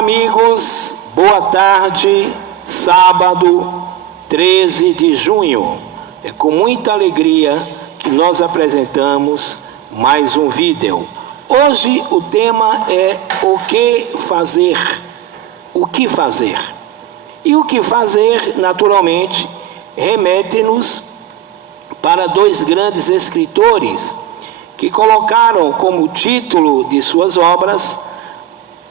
amigos, boa tarde, sábado 13 de junho. É com muita alegria que nós apresentamos mais um vídeo. Hoje o tema é o que fazer. O que fazer? E o que fazer, naturalmente, remete-nos para dois grandes escritores que colocaram como título de suas obras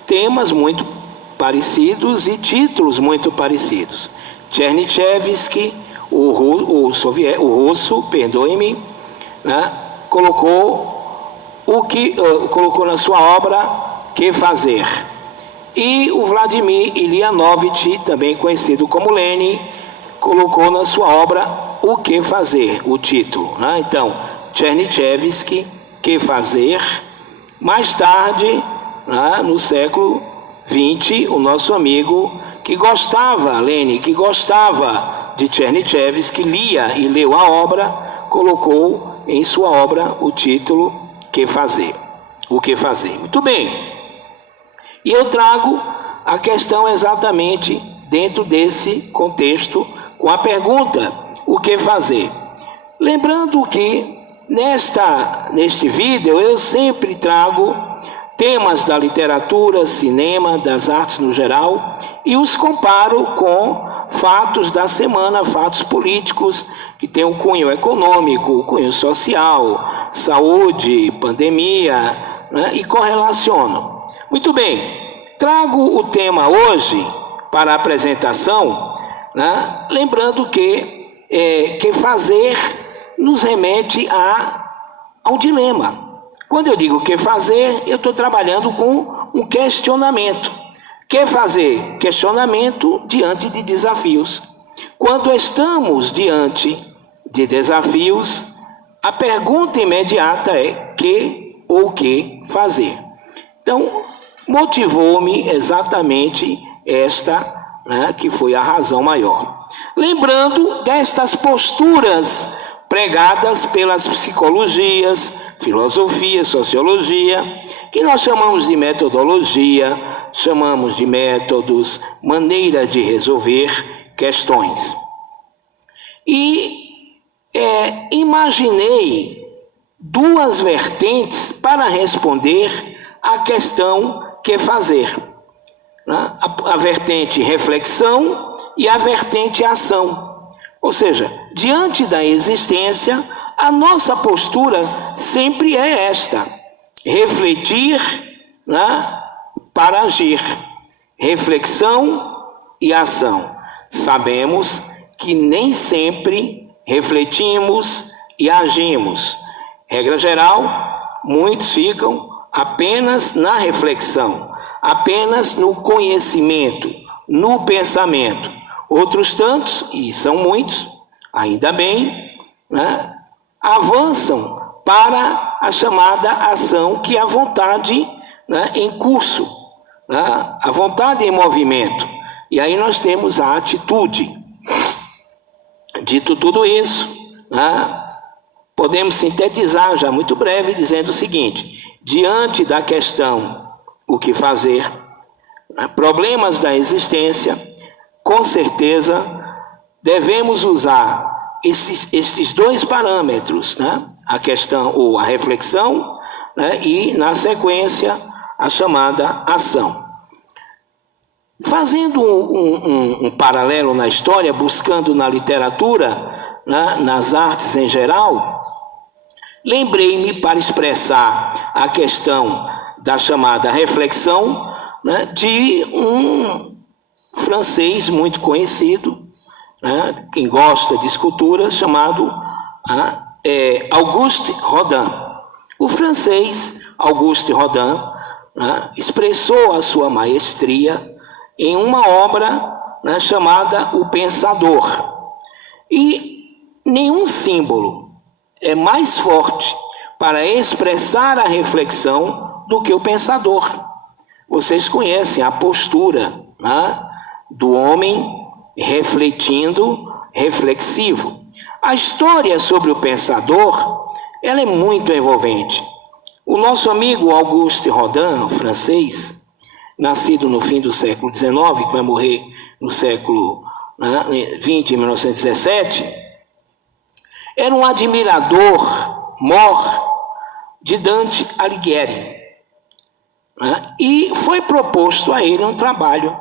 temas muito parecidos e títulos muito parecidos. Chernyshevsky, o russo, perdoe-me, né, colocou na sua obra Que Fazer. E o Vladimir Ilyanovich, também conhecido como Lenin, colocou na sua obra O Que Fazer, o título, né? Então, Chernyshevsky, Que Fazer. Mais tarde, né, no século XX, o nosso amigo que gostava, Lenin, que gostava de Chernyshevsky, lia e leu a obra, colocou em sua obra o título Que Fazer. O que fazer. Muito bem. E eu trago a questão exatamente dentro desse contexto, com a pergunta: o que fazer? Lembrando que neste vídeo eu sempre trago temas da literatura, cinema, das artes no geral, e os comparo com fatos da semana, fatos políticos, que têm um cunho econômico, um cunho social, saúde, pandemia, né, e correlaciono. Muito bem, trago o tema hoje para a apresentação, né, lembrando que fazer nos remete ao dilema. Quando eu digo que fazer, eu estou trabalhando com um questionamento. Que fazer? Questionamento diante de desafios. Quando estamos diante de desafios, a pergunta imediata é que ou que fazer. Então, motivou-me exatamente esta, né, que foi a razão maior. Lembrando destas posturas pregadas pelas psicologias, filosofia, sociologia, que nós chamamos de metodologia, chamamos de métodos, maneira de resolver questões. E imaginei duas vertentes para responder à questão que fazer, né? A vertente reflexão e a vertente ação. Ou seja, diante da existência, a nossa postura sempre é esta: refletir, né, para agir. Reflexão e ação. Sabemos que nem sempre refletimos e agimos. Regra geral, muitos ficam apenas na reflexão, apenas no conhecimento, no pensamento. Outros tantos, e são muitos, ainda bem, né, avançam para a chamada ação, que é a vontade, né, em curso, né, a vontade em movimento. E aí nós temos a atitude. Dito tudo isso, né, podemos sintetizar já muito breve dizendo o seguinte: diante da questão o que fazer, né, problemas da existência, com certeza devemos usar estes dois parâmetros, né? A questão ou a reflexão, né? E na sequência a chamada ação. Fazendo um paralelo na história, buscando na literatura, né, nas artes em geral, lembrei-me para expressar a questão da chamada reflexão, né, de um francês muito conhecido, né, quem gosta de escultura, chamado Auguste Rodin. O francês Auguste Rodin, né, expressou a sua maestria em uma obra, né, chamada O Pensador. E nenhum símbolo é mais forte para expressar a reflexão do que o pensador. Vocês conhecem a postura, né, do homem refletindo, reflexivo. A história sobre o pensador, ela é muito envolvente. O nosso amigo Auguste Rodin, francês, nascido no fim do século XIX, que vai morrer no século XX, em 1917, era um admirador mor de Dante Alighieri. E foi proposto a ele um trabalho,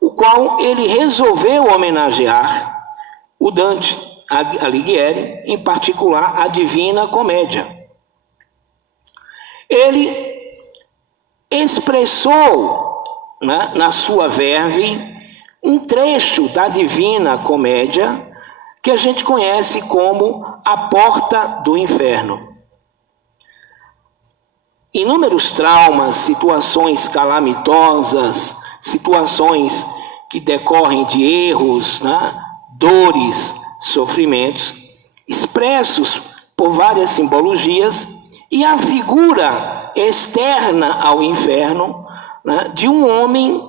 o qual ele resolveu homenagear o Dante Alighieri, em particular a Divina Comédia. Ele expressou, na sua verve, um trecho da Divina Comédia que a gente conhece como a Porta do Inferno. Inúmeros traumas, situações calamitosas, situações que decorrem de erros, dores, sofrimentos, expressos por várias simbologias, e a figura externa ao inferno, de um homem,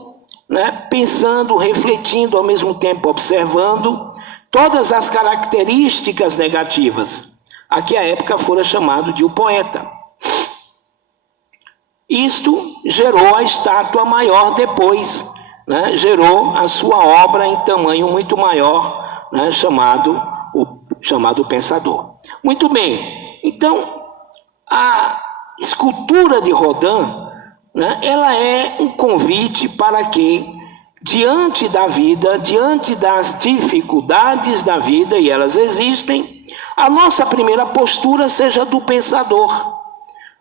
pensando, refletindo, ao mesmo tempo observando todas as características negativas, a que à época fora chamado de o poeta. Isto gerou a estátua maior depois, gerou a sua obra em tamanho muito maior, chamado Pensador. Muito bem, então a escultura de Rodin, ela é um convite para que, diante da vida, diante das dificuldades da vida, e elas existem, a nossa primeira postura seja do pensador,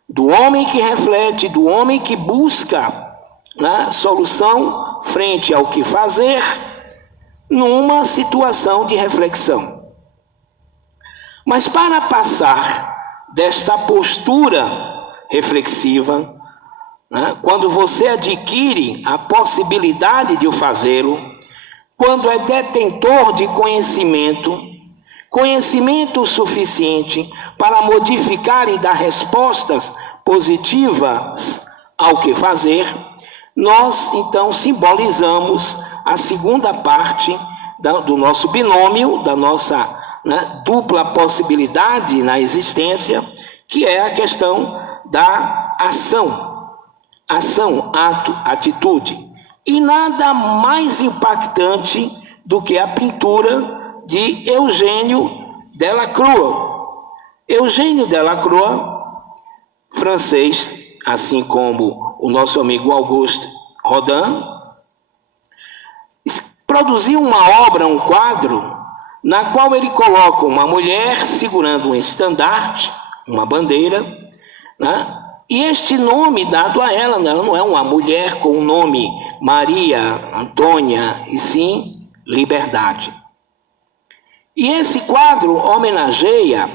do homem que reflete, do homem que busca solução frente ao que fazer, numa situação de reflexão. Mas para passar desta postura reflexiva, quando você adquire a possibilidade de o fazê-lo, quando é detentor de conhecimento suficiente para modificar e dar respostas positivas ao que fazer, nós então simbolizamos a segunda parte do nosso binômio, da nossa dupla possibilidade na existência, que é a questão da ação, ato, atitude. E nada mais impactante do que a pintura de Eugênio Delacroix. Eugênio Delacroix, francês, assim como o nosso amigo Auguste Rodin, produziu uma obra, um quadro, na qual ele coloca uma mulher segurando um estandarte, uma bandeira, e este nome dado a ela não é uma mulher com o nome Maria Antônia, e sim Liberdade. E esse quadro homenageia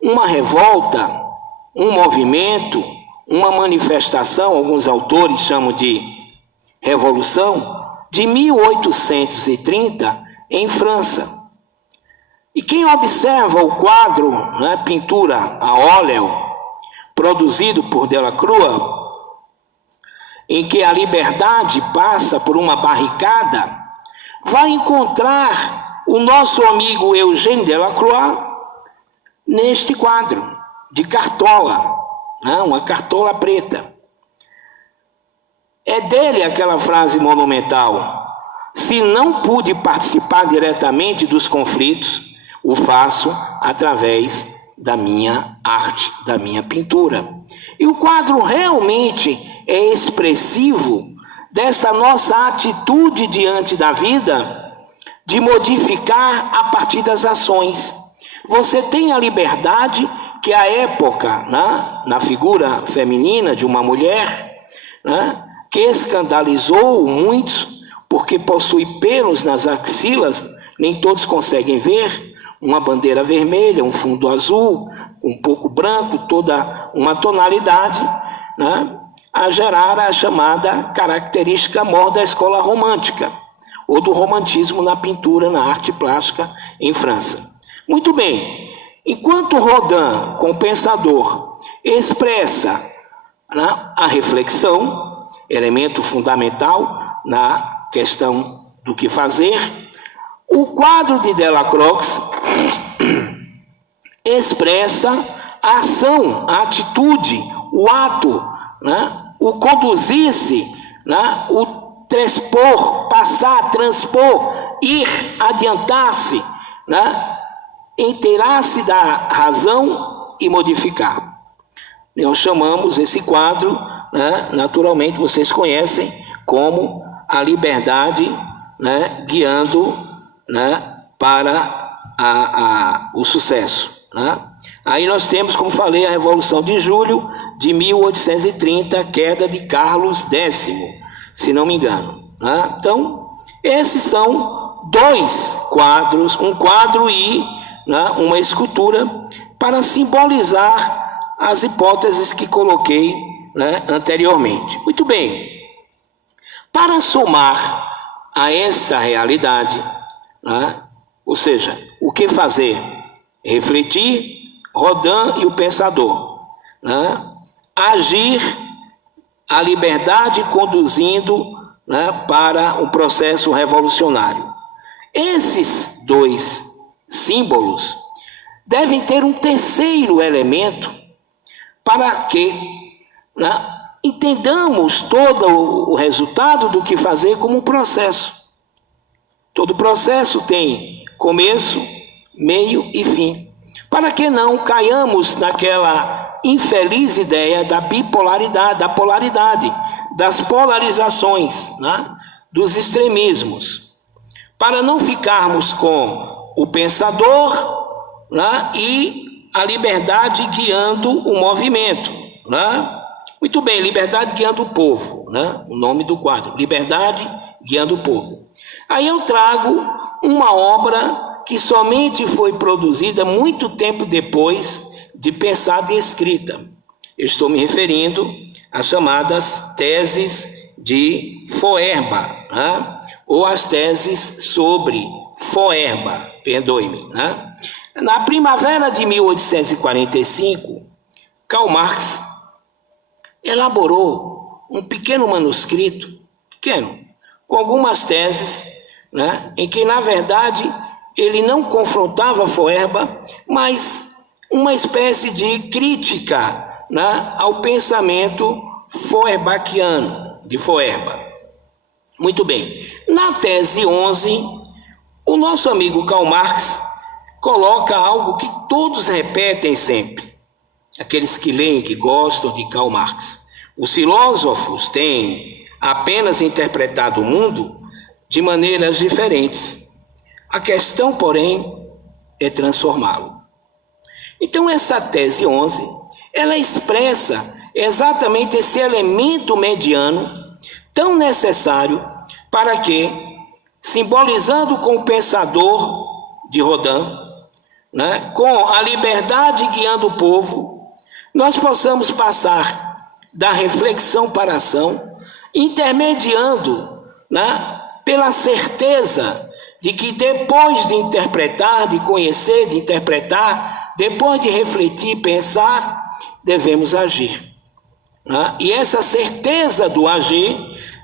uma revolta, um movimento, uma manifestação, alguns autores chamam de revolução, de 1830 em França. E quem observa o quadro, pintura a óleo, produzido por Delacroix, em que a liberdade passa por uma barricada, vai encontrar o nosso amigo Eugênio Delacroix neste quadro de cartola, uma cartola preta. É dele aquela frase monumental: se não pude participar diretamente dos conflitos, o faço através da minha arte, da minha pintura. E o quadro realmente é expressivo dessa nossa atitude diante da vida, de modificar a partir das ações. Você tem a liberdade que à época, na figura feminina de uma mulher, que escandalizou muitos, porque possui pelos nas axilas, nem todos conseguem ver, uma bandeira vermelha, um fundo azul, um pouco branco, toda uma tonalidade, a gerar a chamada característica mor da escola romântica, ou do romantismo na pintura, na arte plástica em França. Muito bem, enquanto Rodin, com o Pensador, expressa a reflexão, elemento fundamental na questão do que fazer, o quadro de Delacroix expressa a ação, a atitude, o ato, o conduzir-se né? O transpor, passar, transpor, ir, adiantar-se, né? Inteirar-se da razão e modificar. Nós chamamos esse quadro, né, naturalmente vocês conhecem, como a liberdade, né, guiando, né, para o sucesso. Né? Aí nós temos, como falei, a Revolução de Julho de 1830, queda de Carlos X, se não me engano. Né? Então, esses são dois quadros, um quadro e, né, uma escultura, para simbolizar as hipóteses que coloquei, né, anteriormente. Muito bem. Para somar a esta realidade, né, ou seja, o que fazer? Refletir, Rodin e o pensador, né? Agir, a liberdade conduzindo, né, para um processo revolucionário. Esses dois símbolos devem ter um terceiro elemento para que, né, entendamos todo o resultado do que fazer como um processo. Todo processo tem começo, meio e fim. Para que não caiamos naquela infeliz ideia da bipolaridade, da polaridade, das polarizações, né, dos extremismos. Para não ficarmos com o pensador, né, e a liberdade guiando o movimento. Né? Muito bem, liberdade guiando o povo, né? O nome do quadro, liberdade guiando o povo. Aí eu trago uma obra que somente foi produzida muito tempo depois de pensada e escrita. Eu estou me referindo às chamadas teses de Feuerbach, né? Ou as teses sobre Feuerbach, perdoe-me. Né? Na primavera de 1845, Karl Marx elaborou um pequeno manuscrito, com algumas teses, né, em que, na verdade, ele não confrontava Feuerbach, mas uma espécie de crítica, né, ao pensamento feuerbachiano, de Feuerbach. Muito bem. Na tese 11, o nosso amigo Karl Marx coloca algo que todos repetem sempre, aqueles que leem, que gostam de Karl Marx. Os filósofos têm apenas interpretado o mundo de maneiras diferentes. A questão, porém, é transformá-lo. Então, essa tese 11, ela expressa exatamente esse elemento mediano tão necessário para que, simbolizando com o pensador de Rodin, né, com a liberdade guiando o povo, nós possamos passar da reflexão para a ação, intermediando, né, pela certeza de que depois de interpretar, de conhecer, de interpretar, depois de refletir, pensar, devemos agir. Né? E essa certeza do agir,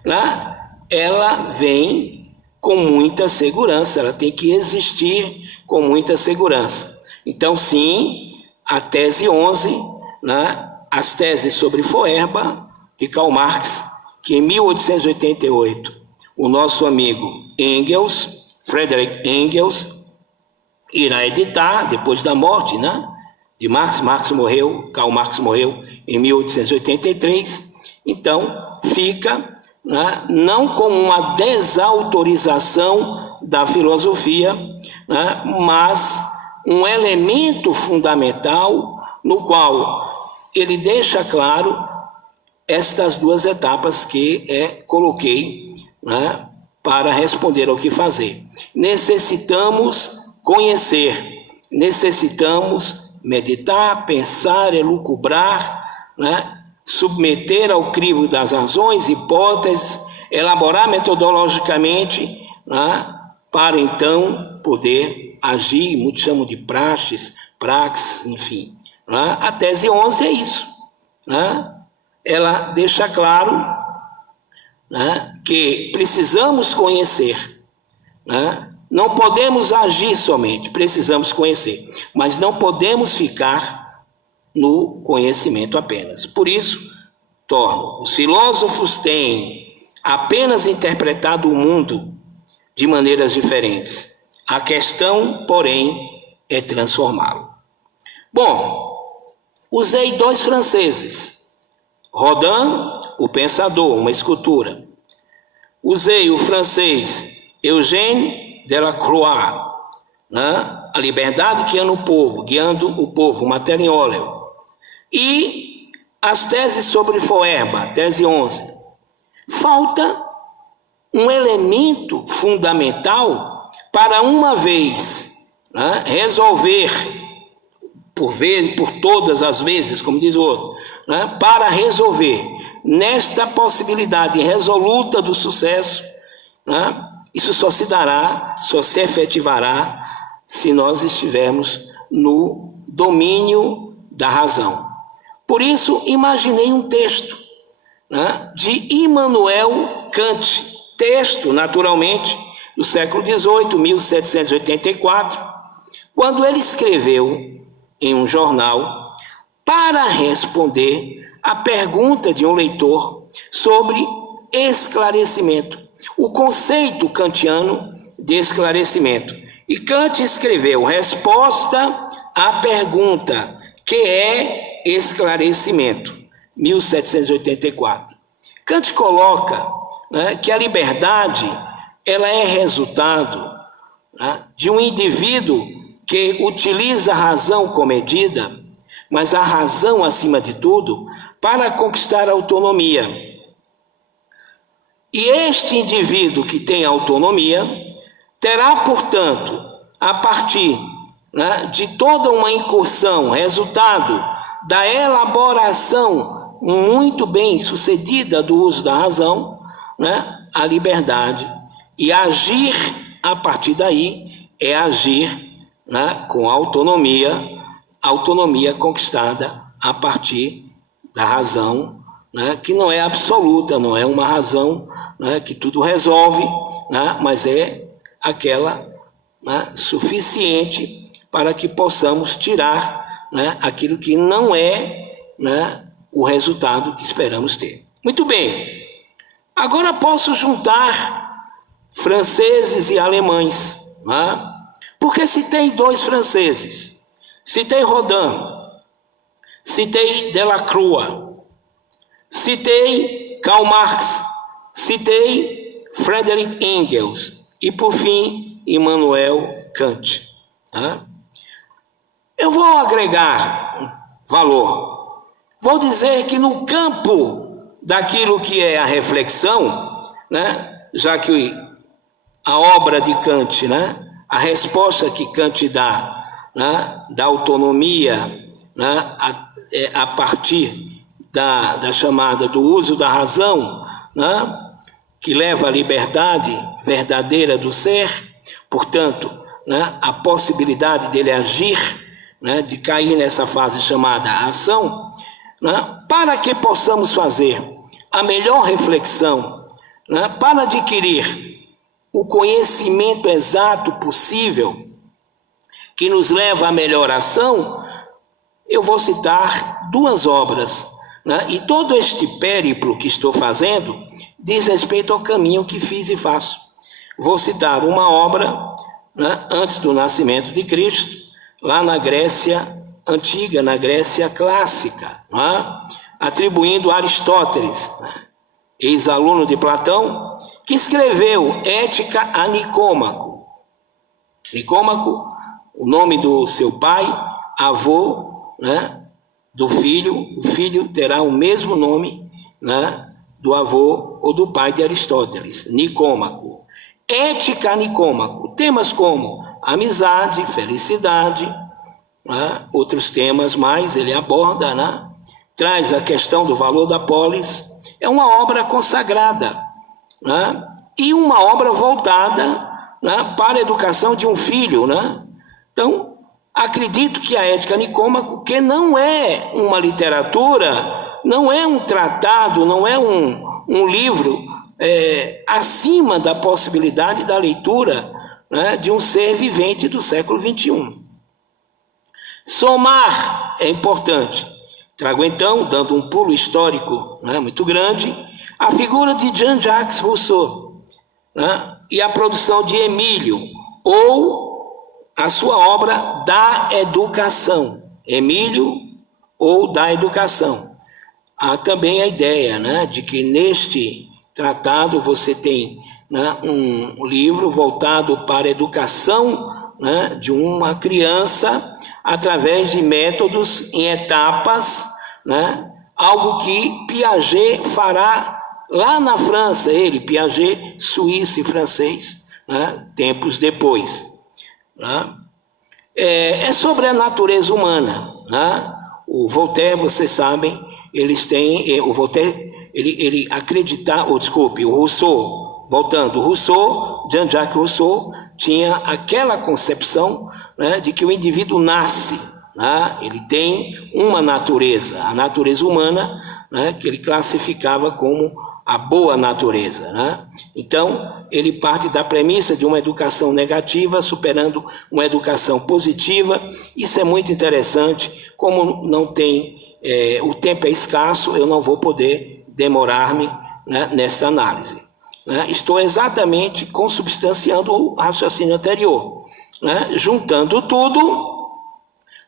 né, ela vem com muita segurança, ela tem que existir com muita segurança. Então, sim, a tese 11, né, as teses sobre Feuerbach, de Karl Marx, que em 1888 o nosso amigo Engels, Friedrich Engels, irá editar depois da morte, né, de Marx. Karl Marx morreu em 1883. Então, fica, né, não como uma desautorização da filosofia, né, mas um elemento fundamental no qual ele deixa claro estas duas etapas que coloquei, né, para responder ao que fazer. Necessitamos conhecer, necessitamos meditar, pensar, elucubrar, né, submeter ao crivo das razões, hipóteses, elaborar metodologicamente, né, para então poder agir. Muitos chamam de praxis, enfim. Né? A tese 11 é isso. Né? Ela deixa claro, né, que precisamos conhecer, né? Não podemos agir somente, precisamos conhecer, mas não podemos ficar no conhecimento apenas. Por isso, os filósofos têm apenas interpretado o mundo de maneiras diferentes. A questão, porém, é transformá-lo. Bom, usei 2 franceses. Rodin, o pensador, uma escultura. Usei o francês Eugène Delacroix, né? A liberdade guiando o povo, matéria em óleo. E as teses sobre Feuerbach, tese 11. Falta um elemento fundamental para uma vez, né, resolver, por todas as vezes, como diz o outro, né, para resolver nesta possibilidade resoluta do sucesso, né, isso só se efetivará se nós estivermos no domínio da razão. Por isso, imaginei um texto, né, de Immanuel Kant, texto, naturalmente, do século XVIII, 1784, quando ele escreveu em um jornal para responder à pergunta de um leitor sobre esclarecimento, o conceito kantiano de esclarecimento. E Kant escreveu resposta à pergunta, que é esclarecimento, 1784. Kant coloca, né, que a liberdade ela é resultado, né, de um indivíduo que utiliza a razão comedida, mas a razão acima de tudo, para conquistar a autonomia. E este indivíduo que tem autonomia terá, portanto, a partir, né, de toda uma incursão, resultado da elaboração muito bem sucedida do uso da razão, né, a liberdade. E agir a partir daí é agir, né, com autonomia conquistada a partir da razão, né, que não é absoluta, não é uma razão, né, que tudo resolve, né, mas é aquela, né, suficiente para que possamos tirar, né, aquilo que não é, né, o resultado que esperamos ter. Muito bem, agora posso juntar franceses e alemães, né? Porque citei 2 franceses, citei Rodin, citei Delacroix, citei Karl Marx, citei Friedrich Engels e, por fim, Immanuel Kant. Tá? Eu vou agregar valor. Vou dizer que no campo daquilo que é a reflexão, né, já que a obra de Kant, né, a resposta que Kant dá, né, da autonomia, né, a partir da chamada do uso da razão, né, que leva à liberdade verdadeira do ser, portanto, né, a possibilidade dele agir, né, de cair nessa fase chamada ação, né, para que possamos fazer a melhor reflexão, né, para adquirir o conhecimento exato possível que nos leva à melhor ação, eu vou citar 2 obras, né? E todo este périplo que estou fazendo diz respeito ao caminho que fiz e faço. Vou citar uma obra, né, antes do nascimento de Cristo, lá na Grécia antiga, na Grécia clássica, né? Atribuindo a Aristóteles, né, ex-aluno de Platão, que escreveu Ética a Nicômaco. Nicômaco, o nome do seu pai, avô, né, do filho, o filho terá o mesmo nome, né, do avô ou do pai de Aristóteles, Nicômaco. Ética a Nicômaco, temas como amizade, felicidade, né, outros temas mais ele aborda, né, traz a questão do valor da polis. É uma obra consagrada, né? E uma obra voltada, né, para a educação de um filho, né? Então, acredito que a Ética Nicômaco, que não é uma literatura, não é um tratado, não é um livro acima da possibilidade da leitura, né, de um ser vivente do século XXI. Somar é importante. Trago então, dando um pulo histórico, né, muito grande, A figura de Jean-Jacques Rousseau, né? E a produção de Emílio, ou a sua obra Da Educação. Emílio ou Da Educação. Há também a ideia, né, de que neste tratado você tem, né, um livro voltado para a educação, né, de uma criança através de métodos em etapas, né, algo que Piaget fará lá na França, Piaget, suíço e francês, né, tempos depois. Né? É sobre a natureza humana, né? O Voltaire, vocês sabem, eles têm, o Voltaire, ele acredita, o Rousseau, voltando, Jean-Jacques Rousseau, tinha aquela concepção, né, de que o indivíduo nasce, né, ele tem uma natureza, a natureza humana, né, que ele classificava como a boa natureza, né? Então, ele parte da premissa de uma educação negativa superando uma educação positiva. Isso é muito interessante. Como não tem, o tempo é escasso, eu não vou poder demorar-me, né, nesta análise. Né? Estou exatamente consubstanciando o raciocínio anterior. Né? Juntando tudo,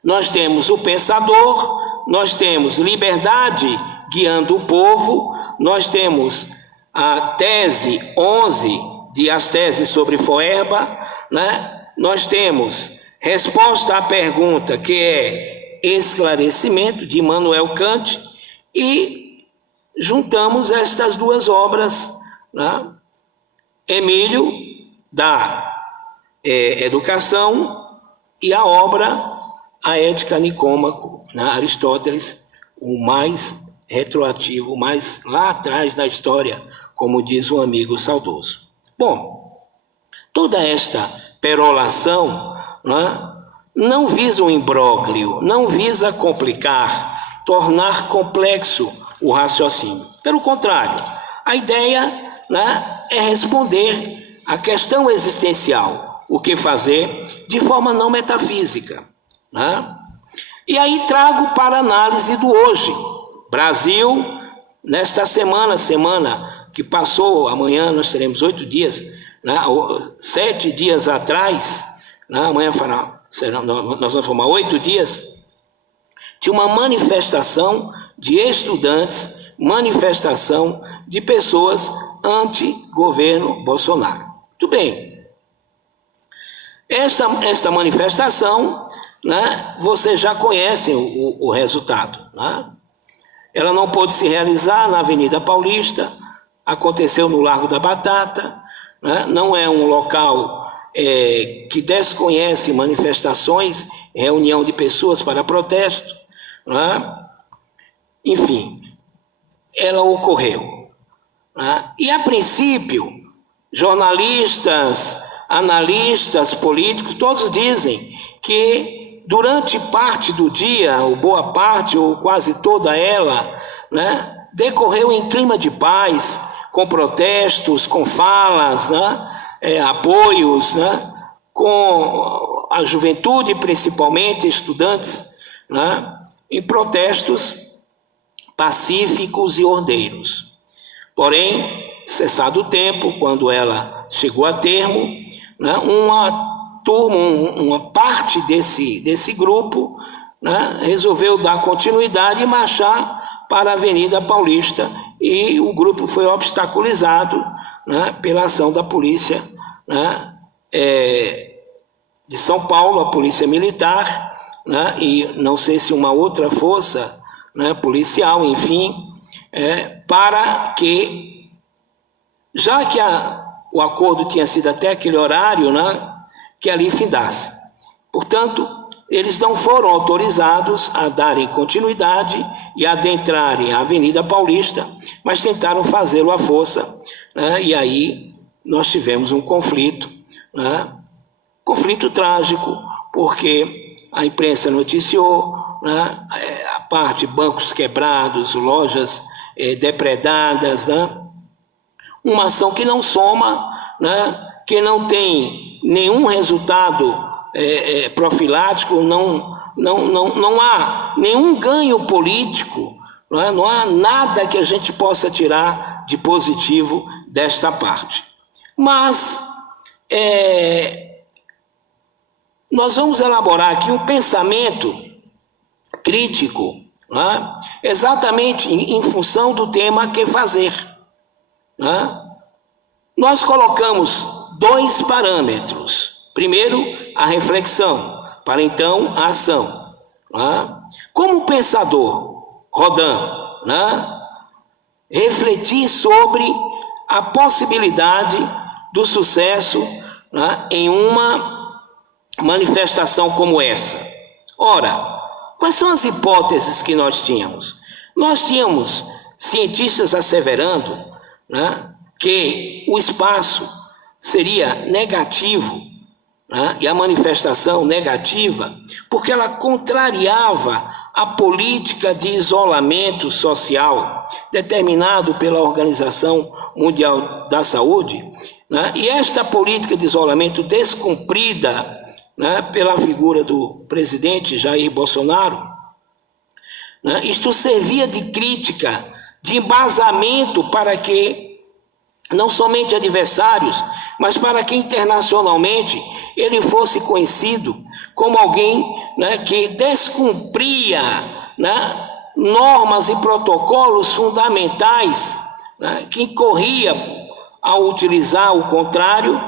nós temos o pensador, nós temos liberdade guiando o povo, nós temos a tese 11 de As Teses sobre Feuerbach, né? Nós temos resposta à pergunta, que é esclarecimento, de Immanuel Kant, e juntamos estas duas obras, né? Emílio, da Educação, e a obra A Ética Nicômaco, né? Aristóteles, o mais retroativo, mais lá atrás da história, como diz um amigo saudoso. Bom, toda esta perolação, né, não visa um imbróglio, não visa complicar, tornar complexo o raciocínio. Pelo contrário, a ideia, né, é responder à questão existencial, o que fazer, de forma não metafísica. Né? E aí trago para análise do hoje. Brasil, nesta semana que passou, amanhã nós teremos 8 dias, né, 7 dias atrás, né, amanhã nós vamos formar 8 dias, de uma manifestação de estudantes, manifestação de pessoas anti-governo Bolsonaro. Muito bem. Esta manifestação, né, vocês já conhecem o resultado, né? Ela não pôde se realizar na Avenida Paulista, aconteceu no Largo da Batata, né? Não é um local que desconhece manifestações, reunião de pessoas para protesto, né? Enfim, ela ocorreu. Né? E, a princípio, jornalistas, analistas políticos, todos dizem que durante parte do dia, ou boa parte, ou quase toda ela, né, decorreu em clima de paz, com protestos, com falas, né, apoios, né, com a juventude, principalmente estudantes, né, em protestos pacíficos e ordeiros. Porém, cessado o tempo, quando ela chegou a termo, né, uma parte desse grupo, né, resolveu dar continuidade e marchar para a Avenida Paulista, e o grupo foi obstaculizado, né, pela ação da polícia, né, de São Paulo, a polícia militar, né, e não sei se uma outra força, né, policial, enfim, para que, já que o acordo tinha sido até aquele horário, né, que ali findasse. Portanto, eles não foram autorizados a darem continuidade e adentrarem a Avenida Paulista, mas tentaram fazê-lo à força, né? E aí nós tivemos um conflito, né? Conflito trágico, porque a imprensa noticiou, né, a parte bancos quebrados, lojas depredadas, né? Uma ação que não soma, né, que não tem nenhum resultado profilático, não há nenhum ganho político, Não há nada que a gente possa tirar de positivo desta parte. Mas nós vamos elaborar aqui um pensamento crítico, exatamente em função do tema que fazer. Nós colocamos 2 parâmetros. Primeiro, a reflexão, para então a ação. Como pensador, Rodin, refletir sobre a possibilidade do sucesso em uma manifestação como essa. Ora, quais são as hipóteses que nós tínhamos? Nós tínhamos cientistas asseverando que o espaço seria negativo, e a manifestação negativa, porque ela contrariava a política de isolamento social determinado pela Organização Mundial da Saúde, e esta política de isolamento descumprida pela figura do presidente Jair Bolsonaro, isto servia de crítica, de embasamento para que não somente adversários, mas para que internacionalmente ele fosse conhecido como alguém que descumpria normas e protocolos fundamentais, que incorria ao utilizar o contrário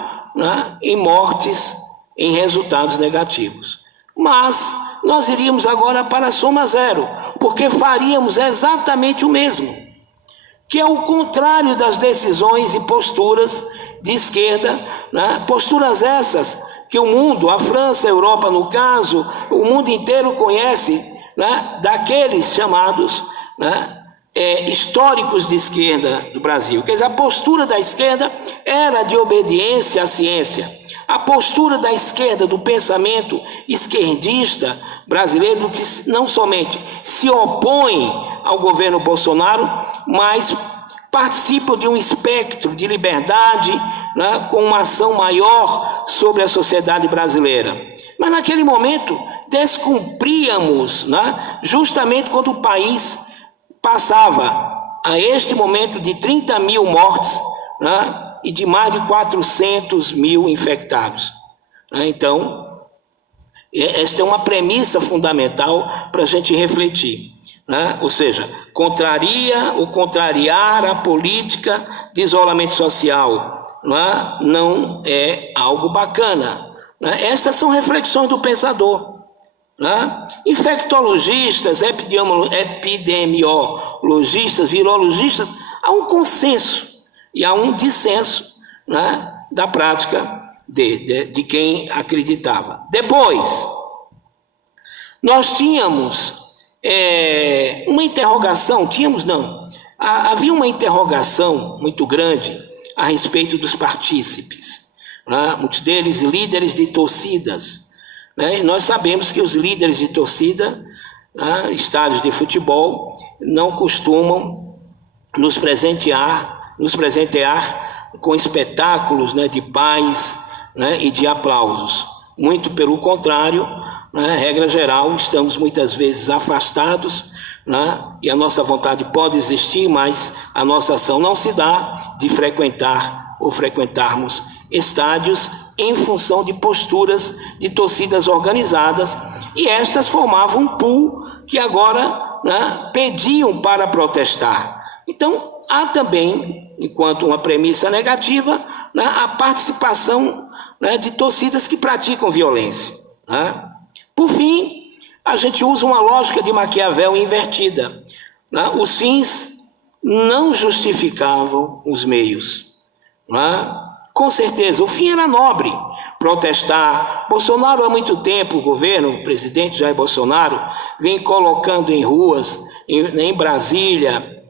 em mortes, em resultados negativos. Mas nós iríamos agora para a soma zero, porque faríamos exatamente o mesmo, que é o contrário das decisões e posturas de esquerda, posturas essas que o mundo, a França, a Europa no caso, o mundo inteiro conhece, daqueles chamados históricos de esquerda do Brasil. Quer dizer, a postura da esquerda era de obediência à ciência. A postura da esquerda, do pensamento esquerdista brasileiro, que não somente se opõe ao governo Bolsonaro, mas participa de um espectro de liberdade, com uma ação maior sobre a sociedade brasileira. Mas naquele momento descumpríamos, justamente quando o país passava a este momento de 30 mil mortes, e de mais de 400 mil infectados. Então, esta é uma premissa fundamental para a gente refletir. Ou seja, contrariar a política de isolamento social não é algo bacana. Essas são reflexões do pensador. Infectologistas, epidemiologistas, virologistas, há um consenso e há um dissenso da prática de quem acreditava. Depois, nós tínhamos uma interrogação, havia uma interrogação muito grande a respeito dos partícipes, muitos deles líderes de torcidas, e nós sabemos que os líderes de torcida, estádios de futebol, não costumam nos presentear com espetáculos de paz e de aplausos. Muito pelo contrário, regra geral, estamos muitas vezes afastados, e a nossa vontade pode existir, mas a nossa ação não se dá de frequentar ou frequentarmos estádios em função de posturas de torcidas organizadas, e estas formavam um pool que agora pediam para protestar. Então, há também, enquanto uma premissa negativa, a participação de torcidas que praticam violência. Por fim, a gente usa uma lógica de Maquiavel invertida. Os fins não justificavam os meios. Com certeza, o fim era nobre, protestar. Bolsonaro há muito tempo, o governo, o presidente Jair Bolsonaro, vem colocando em ruas, em Brasília,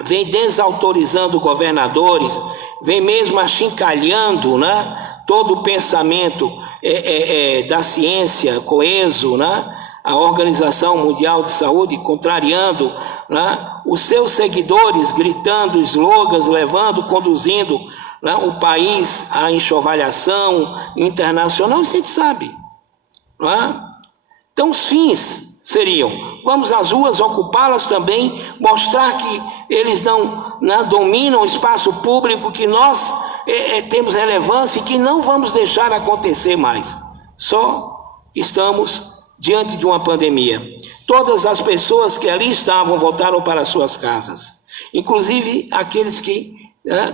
vem desautorizando governadores, vem mesmo achincalhando todo o pensamento da ciência coeso, a Organização Mundial de Saúde, contrariando os seus seguidores, gritando slogans, conduzindo o país à enxovalhação internacional, isso a gente sabe. Então, os fins seriam: vamos às ruas, ocupá-las também, mostrar que eles não dominam o espaço público, que nós temos relevância e que não vamos deixar acontecer mais. Só estamos diante de uma pandemia. Todas as pessoas que ali estavam voltaram para suas casas, inclusive aqueles que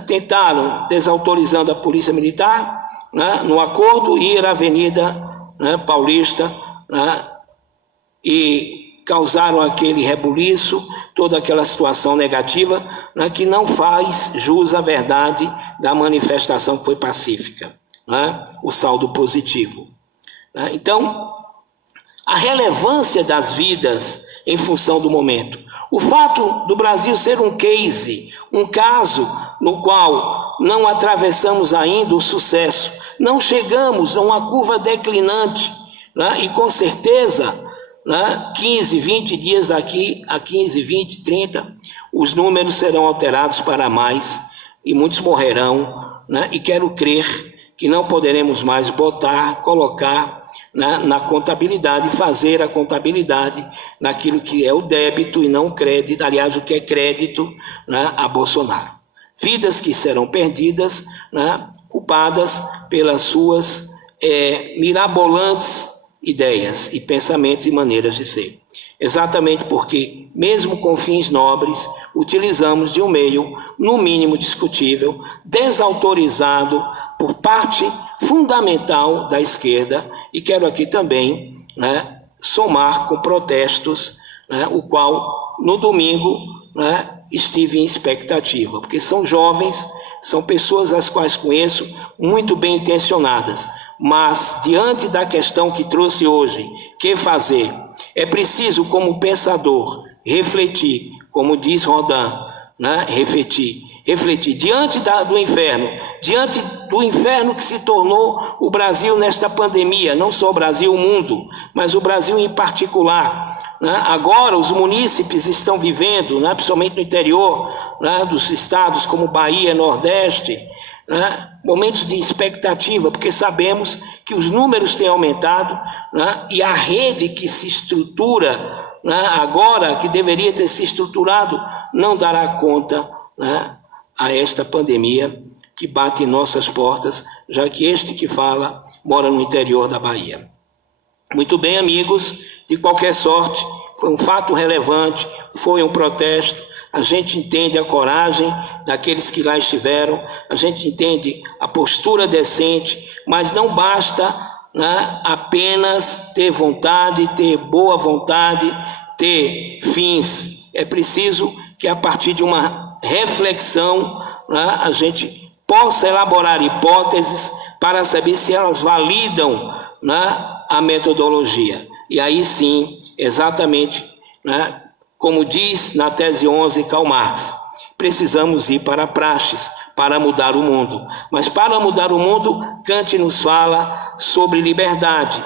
tentaram, desautorizando a polícia militar, no acordo, ir à Avenida Paulista, e causaram aquele rebuliço, toda aquela situação negativa, que não faz jus à verdade da manifestação que foi pacífica, o saldo positivo. Então, a relevância das vidas em função do momento. O fato do Brasil ser um case, um caso no qual não atravessamos ainda o sucesso, não chegamos a uma curva declinante, e com certeza, 15, 20 dias daqui a 15, 20, 30, os números serão alterados para mais e muitos morrerão, e quero crer que não poderemos mais colocar na contabilidade, fazer a contabilidade naquilo que é o débito e não o crédito, aliás, o que é crédito a Bolsonaro. Vidas que serão perdidas, culpadas pelas suas mirabolantes ideias e pensamentos e maneiras de ser. Exatamente porque, mesmo com fins nobres, utilizamos de um meio, no mínimo discutível, desautorizado por parte fundamental da esquerda, e quero aqui também somar com protestos, o qual no domingo estive em expectativa, porque são jovens, são pessoas as quais conheço, muito bem intencionadas, mas diante da questão que trouxe hoje, que fazer? É preciso, como pensador, refletir, como diz Rodin, refletir diante do inferno que se tornou o Brasil nesta pandemia, não só o Brasil, o mundo, mas o Brasil em particular. Agora os munícipes estão vivendo, principalmente no interior dos estados como Bahia, Nordeste, momentos de expectativa, porque sabemos que os números têm aumentado, e a rede que se estrutura agora, que deveria ter se estruturado, não dará conta a esta pandemia que bate em nossas portas, já que este que fala mora no interior da Bahia. Muito bem, amigos, de qualquer sorte, foi um fato relevante, foi um protesto. A gente entende a coragem daqueles que lá estiveram, a gente entende a postura decente, mas não basta apenas ter vontade, ter boa vontade, ter fins. É preciso que a partir de uma reflexão a gente possa elaborar hipóteses para saber se elas validam a metodologia. E aí sim, exatamente, como diz na tese 11 Karl Marx, precisamos ir para praxes para mudar o mundo. Mas para mudar o mundo, Kant nos fala sobre liberdade.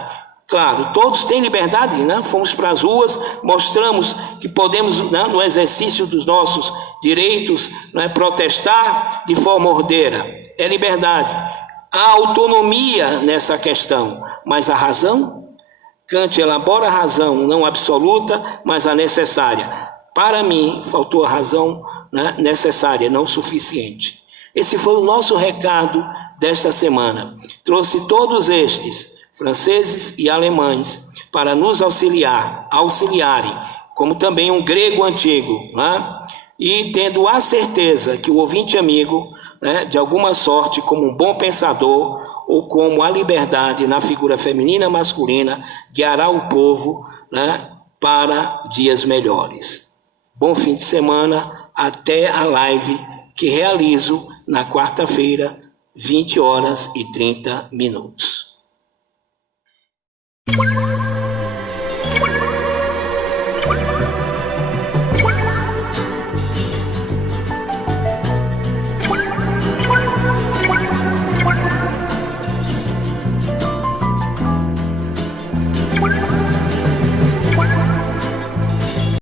Claro, todos têm liberdade, Fomos para as ruas, mostramos que podemos, no exercício dos nossos direitos, protestar de forma ordeira. É liberdade. Há autonomia nessa questão, mas a razão? Kant elabora a razão, não absoluta, mas a necessária. Para mim, faltou a razão necessária, não suficiente. Esse foi o nosso recado desta semana. Trouxe todos estes, franceses e alemães, para nos auxiliarem, como também um grego antigo, e tendo a certeza que o ouvinte amigo, de alguma sorte, como um bom pensador, ou como a liberdade na figura feminina masculina, guiará o povo para dias melhores. Bom fim de semana, até a live que realizo na quarta-feira, 20h30.